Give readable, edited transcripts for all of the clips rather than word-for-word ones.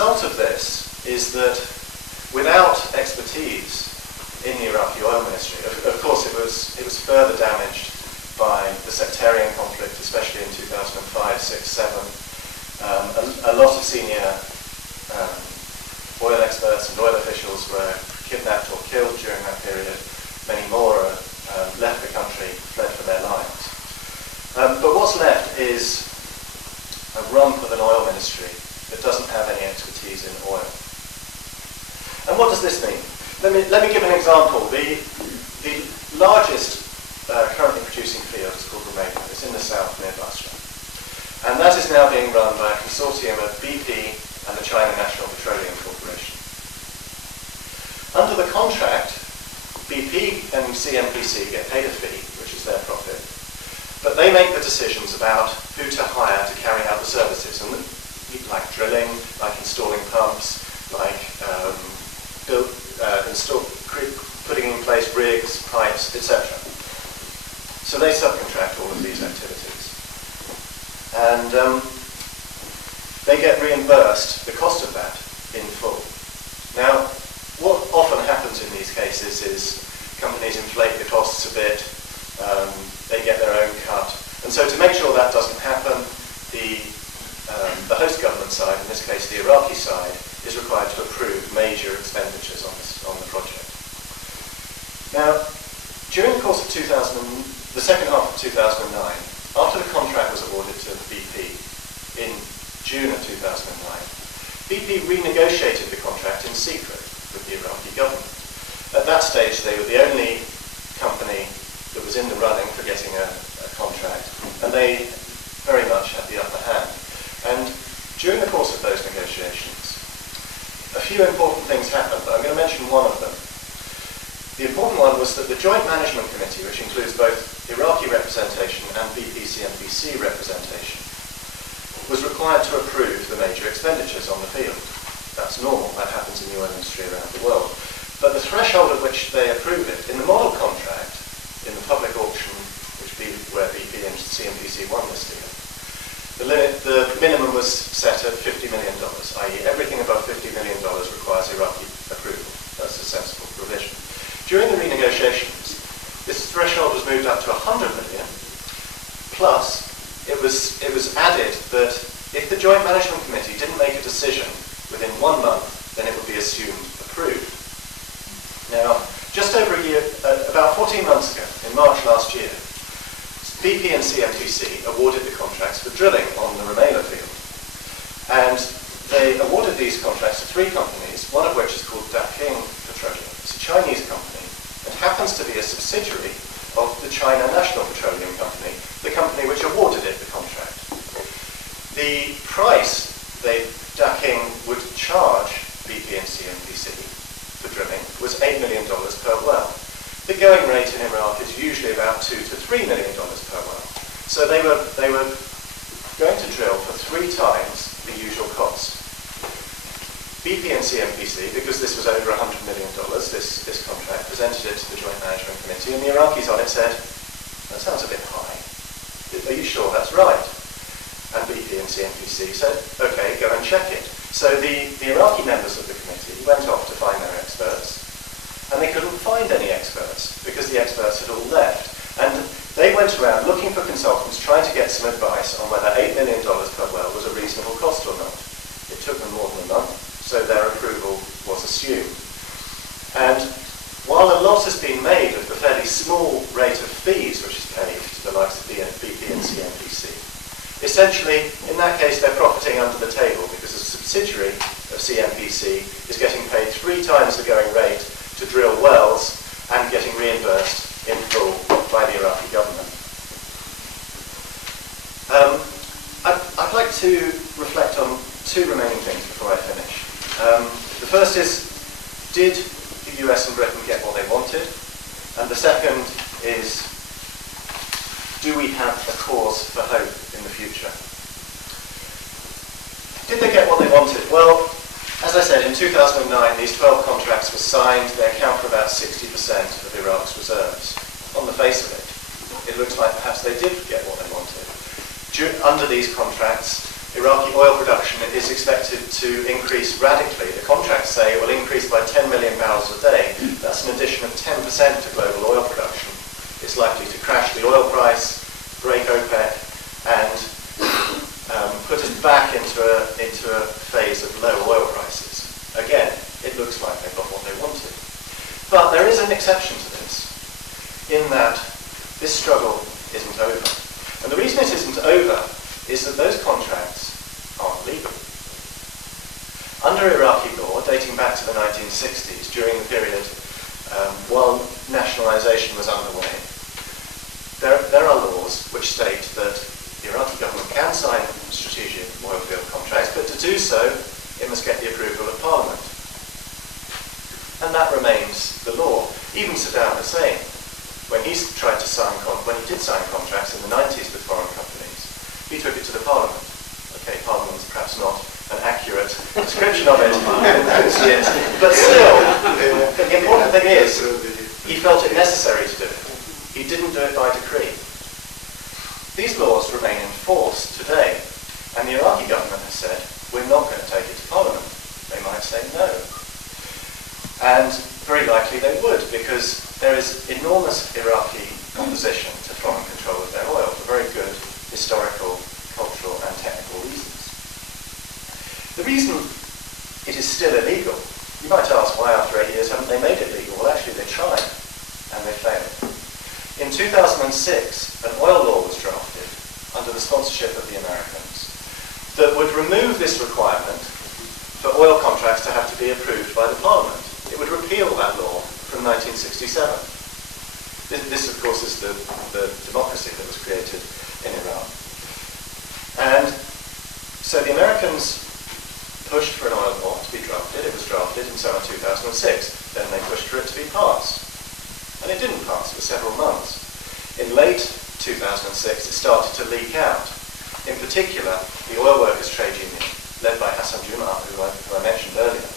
result of this is that without expertise in the Iraqi oil ministry, of course it was further damaged by the sectarian conflict, especially in 2005, 6, 7. A lot of senior oil experts and oil officials were kidnapped or killed during that period. Many more left the country, fled for their lives. But what's left is a rump of an oil ministry that doesn't have any expertise in oil. And what does this mean? Let me give an example. The largest currently producing field is called Romania. It's in the south near Basra. And that is now being run by a consortium of BP and the China National Petroleum Corporation. Under the contract, BP and CNPC get paid a fee, which is their profit, but they make the decisions about who to hire to carry out the services, and like drilling, like installing pumps, like putting in place rigs, pipes, etc. So they subcontract all of these activities. And they get reimbursed the cost of that in full. Now, what often happens in these cases is companies inflate the costs a bit, they get their own cut. And so to make sure that doesn't happen, the host government side, in this case the Iraqi side, is required to approve major expenditures on the project. Now, during the course of the second half of 2009, after the contract was awarded to BP in June of 2009, BP renegotiated the contract in secret with the Iraqi government. At that stage, they were the only company that was in the running for getting a contract, and they very much had the upper hand. And during the course of those negotiations, a few important things happened, but I'm going to mention one of them. The important one was that the Joint Management Committee, which includes both Iraqi representation and BP-CNPC representation, was required to approve the major expenditures on the field. That's normal, that happens in the oil industry around the world. But the threshold at which they approve it, in the model contract, in the public auction, where BP and CNPC won this deal, the minimum was set at $50 million, i.e. everything above $50 million requires Iraqi approval. That's a sensible provision. During the renegotiations, this threshold was moved up to 100 million, plus it was added that if the Joint Management Committee didn't make a decision within 1 month, then it would be assumed approved. Now, just over a year, about 14 months ago, in March last year, BP and CNPC awarded the contracts for drilling on the Rumaila field. And they awarded these contracts to 3 companies, one of which is called Daking Petroleum. It's a Chinese company and happens to be a subsidiary of the China National Petroleum Company, the company which awarded it the contract. The price Daking would charge BP and CNPC for drilling was $8 million per well. The going rate in Iraq is usually about $2 to $3 million per well. So they were going to drill for 3 times the usual cost. BP and CNPC, because this was over $100 million, this contract, presented it to the Joint Management Committee, and the Iraqis on it said, that sounds a bit high. Are you sure that's right? And BP and CNPC said, okay, go and check it. So the Iraqi members of the committee went off to find their experts, and they couldn't find any experts because the experts had all left. And they went around looking for consultants, trying to get some advice on whether $8 million per well was a reasonable cost or not. It took them more than a month, so their approval was assumed. And while a lot has been made of the fairly small rate of fees which is paid to the likes of BP and CNPC, essentially, in that case, they're profiting under the table because a subsidiary of CNPC is getting paid 3 times the going rate to drill wells and getting reimbursed in full by the Iraqi government. I'd like to reflect on 2 remaining things before I finish. The first is, did the US and Britain get what they wanted? And the second is, do we have a cause for hope in the future? Did they get what they wanted? Well, as I said, in 2009, these 12 contracts were signed. They account for about 60% of Iraq's reserves. On the face of it, it looks like perhaps they did get what they wanted. Under these contracts, Iraqi oil production is expected to increase radically. The contracts say it will increase by 10 million barrels a day. That's an addition of 10% to global oil production. It's likely to crash the oil price, break OPEC, and put us back into a phase of low oil prices. Again, it looks like they got what they wanted. But there is an exception to this, in that this struggle isn't over. And the reason it isn't over is that those contracts aren't legal. Under Iraqi law, dating back to the 1960s, during the period while nationalisation was underway, there are laws which state that the Iraqi government can sign strategic oil field contracts, but to do so, it must get the approval of Parliament. And that remains the law. Even Saddam Hussein, when he did sign contracts in the 90s with foreign companies, he took it to the Parliament. Okay, Parliament's perhaps not an accurate description of it in those years, but still, the important thing is, he felt it necessary to do it. He didn't do it by decree. These laws remain in force today, and the Iraqi government has said, we're not going to take it to Parliament. They might say no. And very likely they would, because there is enormous Iraqi opposition to foreign control of their oil for very good historical, cultural and technical reasons. The reason it is still illegal, you might ask why after 8 years haven't they made it legal? Well, actually they tried and they failed. In 2006, an oil law was drafted under the sponsorship of the Americans that would remove this requirement for oil contracts to have to be approved by the Parliament. It would repeal that law from 1967. This of course, is the democracy that was created in Iran. And so the Americans pushed for an oil law to be drafted. It was drafted in summer 2006. Then they pushed for it to be passed. And it didn't pass for several months. In late 2006, it started to leak out. In particular, the Oil Workers Trade Union, led by Hassan Juma, who I mentioned earlier,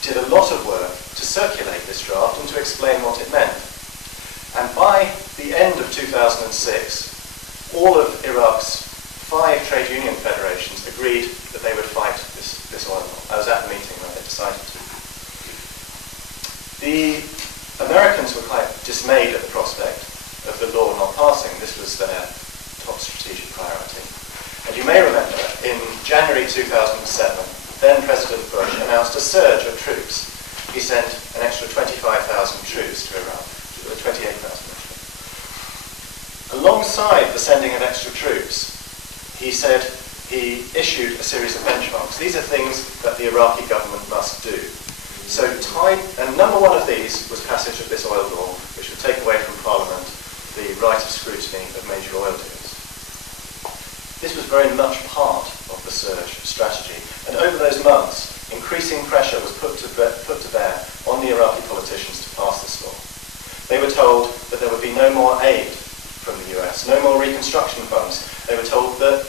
did a lot of work to circulate this draft and to explain what it meant. And by the end of 2006, all of Iraq's 5 trade union federations agreed that they would fight this oil law. I was at the meeting when they decided to. The Americans were quite dismayed at the prospect of the law not passing. This was their top strategic priority. And you may remember, in January 2007, then President Bush announced a surge of troops. He sent an extra 25,000 troops to Iraq, 28,000 actually. Alongside the sending of extra troops, he said he issued a series of benchmarks. These are things that the Iraqi government must do. So and number 1 of these was passage of this oil law, which would take away from Parliament the right of scrutiny of major oil deals. This was very much part of the surge strategy. And over those months, increasing pressure was put to bear on the Iraqi politicians to pass this law. They were told that there would be no more aid from the US, no more reconstruction funds. They were told that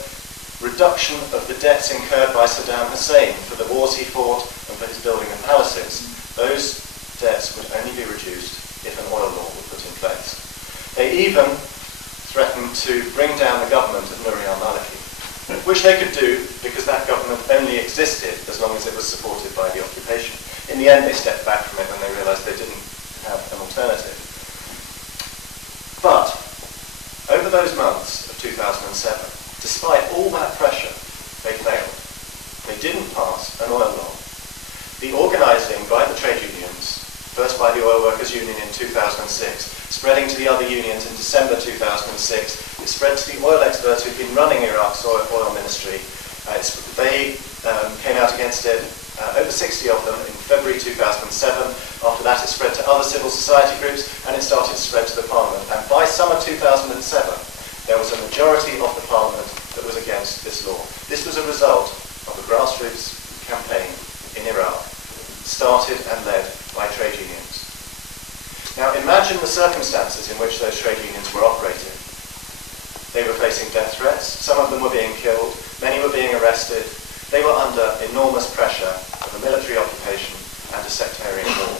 reduction of the debts incurred by Saddam Hussein for the wars he fought and for his building of palaces, those debts would only be reduced if an oil law were put in place. They even threatened to bring down the government of Nouri al-Maliki, which they could do because that government only existed as long as it was supported by the occupation. In the end, they stepped back from it when they realised they didn't have an alternative. But over those months of 2007, despite all that pressure, they failed. They didn't pass an oil law. The organising by the trade unions, first by the Oil Workers Union in 2006, spreading to the other unions in December 2006, it spread to the oil experts who'd been running Iraq's oil ministry. They came out against it, over 60 of them, in February 2007. After that, it spread to other civil society groups, and it started to spread to the Parliament. And by summer 2007, there was a majority of the Parliament that was against this law. This was a result of a grassroots campaign in Iraq, started and led by trade unions. Now imagine the circumstances in which those trade unions were operating. They were facing death threats, some of them were being killed, many were being arrested. They were under enormous pressure of a military occupation and a sectarian war.